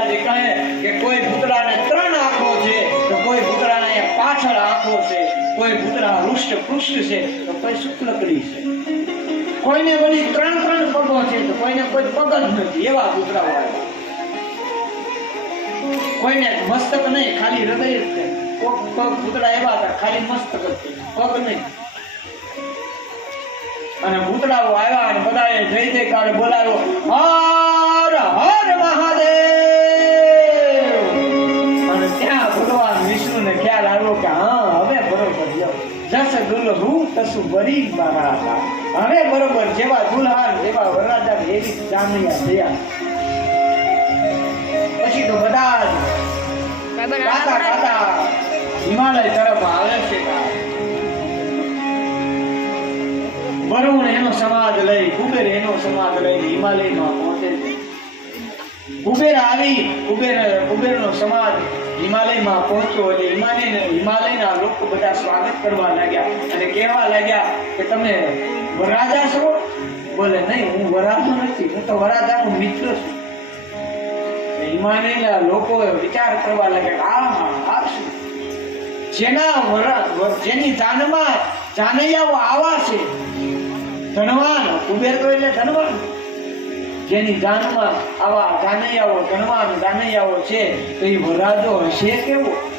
તુલસીદાસજી કહે કે કોઈ ભૂતરાને ત્રણ આંખો છે, તો કોઈ ભૂતરાને પાછળ આંખો છે, કોઈ ભૂતરા હૃષ્ટ પૃષ્ઠ છે, તો કોઈ શુક્લકડી છે. કોઈને બધી ત્રણ ત્રણ પગો છે, તો કોઈને કોઈ પગ જ નથી, એવા ભૂતરા હોય. કોઈને મસ્તક નહીં, ખાલી હૃદય જ છે. પગ ભૂતળા એવા હતા, ખાલી મસ્તક જ પગ નહીં. અને ભૂતળાઓ આવ્યા અને બધાએ જય જયકાર બોલાવ્યો હર તસુ બરી મારા હવે બરોબર જેવા દુલ્હાન જેવા વરરાજા એવી જામૈયા થયા. પછી તો બધા જ હિમાલય તરફ આવે છે. વરુણ એનો સમાજ લઈ કુબેર એનો સમાજ લઈ હિમાલયમાં પહોંચે છે. કુબેર આવી કુબેર કુબેરનો સમાજ હિમાલયમાં પહોંચ્યો એટલે હિમાલય હિમાલયના લોકો બધા સ્વાગત કરવા લાગ્યા અને કહેવા લાગ્યા કે તમે વરાજા છો? બોલે, નહીં, હું વરાજો નથી, હું તો વરાજાનો મિત્ર છું. હિમાલયના લોકો વિચાર કરવા લાગ્યા આ આ શું? જેના વરા જેની જાનમાં જાનૈયાઓ આવા છે, ધનવાન, કુબેર તો એટલે ધનવાન. જેની જાનમાં આવા જાનૈયાઓ ધનવાન જાનૈયાઓ છે, તો એ વરાજો હશે કેવો?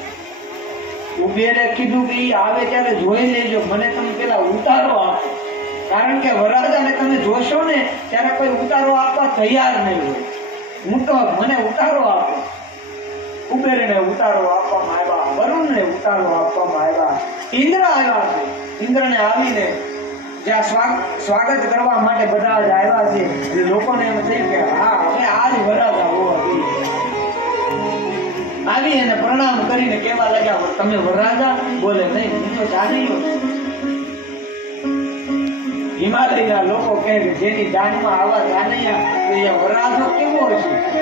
ઉબેરે કીધું કે એ આવે ત્યારે જોઈ લેજો. મને તમે પેલા ઉતારો આપો. કારણ કે વરરાજાને તમે જોશો ને, ત્યારે કોઈ ઉતારો આપવા તૈયાર નહીં હોય. હું તો મને ઉતારો આપો. કુબેરને ઉતારો આપવામાં આવ્યા, વરુણને ઉતારો આપવામાં આવ્યા. ઇન્દ્ર આવ્યા છે. ઇન્દ્રને આવીને જ્યાં સ્વાગ- સ્વાગત કરવા માટે બધા જ આવ્યા છે. એટલે લોકોને એમ થયું કે, હા હવે આજ વરાજા હોવા જોઈએ આવી એને પ્રણામ કરીને કહેવા લાગ્યા તમે વરરાજા? બોલે, નહીં, હું તો હિમાલયના લોકો કહે કે, જેની દાનમાં આવા જાનૈયા એ વરરાજો કેવો છે?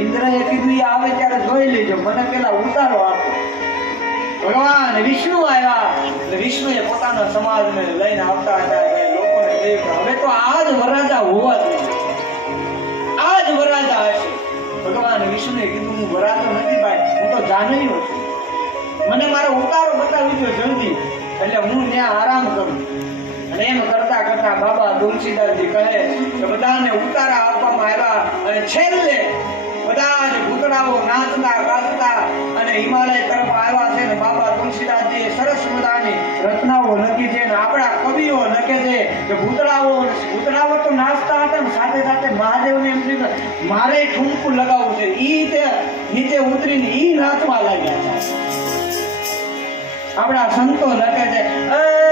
ઇન્દ્રએ કીધું, એ આવે ત્યારે જોઈ લેજો, મને પેલા ઉતારો આપો. ભગવાન વિષ્ણુ આવ્યા. વિષ્ણુએ પોતાના સમાજને લઈને આવતા હતા લોકોને કહ્યું હવે તો આ જ વરાજા હોવા જોઈએ. આ જ વરાજા હશે. ભગવાન વિષ્ણુએ કીધું, હું વરાજો નથી ભાઈ હું તો જાનૈયો છું. મને મારો ઉતારો બતાવી દો જલ્દી, એટલે હું ત્યાં આરામ કરું. અને એમ કરતા કરતા બાબા તુલસીદાસજી કહે કે બધાને ઉતારા આપવામાં આવ્યા અને છેલ્લે બધા જ ભૂતળાઓ નાચતા ગાતા અને હિમાલય તરફ આવ્યા છે ને બાબા લખી છે ને આપણા કવિઓ લખે છે કે ભૂતળાઓ ભૂતળાઓ તો નાચતા હતા ને સાથે સાથે મહાદેવને એમ થયું મારે ઠુમકું લગાવવું છે. ઈ તે નીચે ઉતરીને ઈ નાચવા લાગ્યા આપણા સંતો લખે છે. "અ,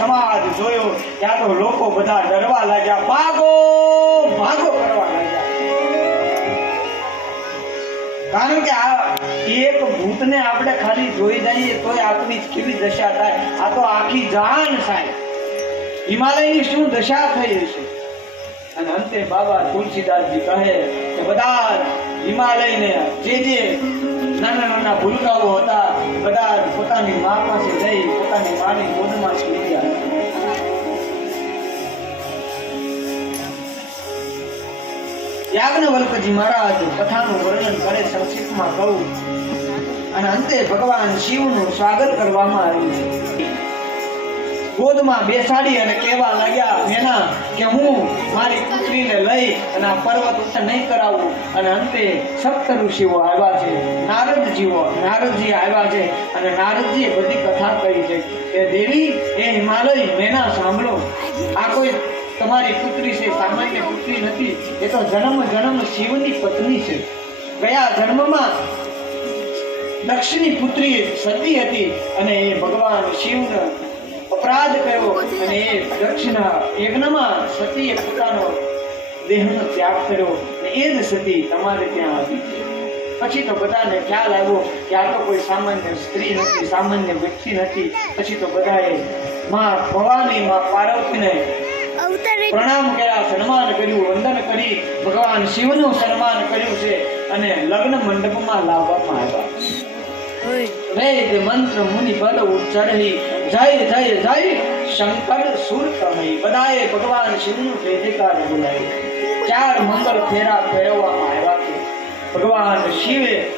સમાજ જોયો ત્યાં તો લોકો બધા ડરવા લાગ્યા, ભાગો ભાગો કરવા લાગ્યા. કારણ કે આ એક ભૂતને આપણે ખાલી જોઈ જઈએ તોય આપણી કેવી દશા થાય? આ તો આખી જાન થાય હિમાલયની શું દશા થઈ હશે? અને અંતે બાબા તુલસીદાસજી કહે કે બધા હિમાલયને જે જે નાના નાના ભૂલકાઓ હતા, બધા પોતાની મા પાસે જઈ, પોતાની માની ગોદમાં સુઈ ગયા યાજ્ઞવલ્કજી મહારાજ કથાનું વર્ણન કરે સંક્ષિપ્તમાં કહું. અને અંતે ભગવાન શિવનું સ્વાગત કરવામાં આવ્યું છે. ગોદમાં બેસાડી અને કહેવા લાગ્યા, મેના, કે હું મારી પુત્રીને લઈ અને આ પર્વત ઉત્તર નહીં કરાવું. અને અંતે સપ્ત ઋષિઓ આવ્યા છે. નારદજીઓ, નારદજી આવ્યા છે અને નારદજીએ બધી કથા કહી છે કે, દેવી એ હિમાલય, મેના, સાંભળો. આ કોઈ તમારી પુત્રી છે, સામાન્ય પુત્રી નથી, એ તો જન્મ જન્મ શિવની પત્ની છે. ગયા જન્મમાં દક્ષની પુત્રી સતી હતી અને એ ભગવાન શિવનો અપરાધ કર્યો અને એ દક્ષના યજ્ઞમાં સતીએ પોતાનો દેહનો ત્યાગ કર્યો અને એ જ સતી તમારે ત્યાં આવી પછી તો બધાને ખ્યાલ આવ્યો કે આ તો કોઈ સામાન્ય સ્ત્રી નથી, સામાન્ય વ્યક્તિ નથી. પછી તો બધાએ માં ભવાની, માં પાર્વતીને પ્રણામ કર્યા સન્માન કર્યું વંદન કરી ભગવાન શિવનું સન્માન કર્યું છે અને લગ્ન મંડપમાં લાવવામાં આવ્યા. વેદ મંત્ર મુનિ પદ ઉચ્ચરહી જય જય જય શંકર સુર કહી બધાએ ભગવાન શિવનું જયકાર બોલાવ્યું. ચાર મંગળ ફેરા ફેરવવામાં આવ્યા છે. ભગવાન શિવે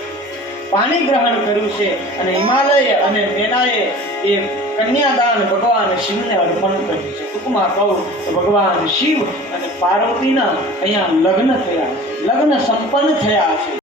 પાણી ગ્રહણ કર્યું છે અને હિમાલય અને મેનાએ એ કન્યાદાન ભગવાન શિવને અર્પણ કર્યું છે. ટૂંકમાં કહું તો ભગવાન શિવ અને પાર્વતીના અહીંયા લગ્ન થયા લગ્ન સંપન્ન થયા છે.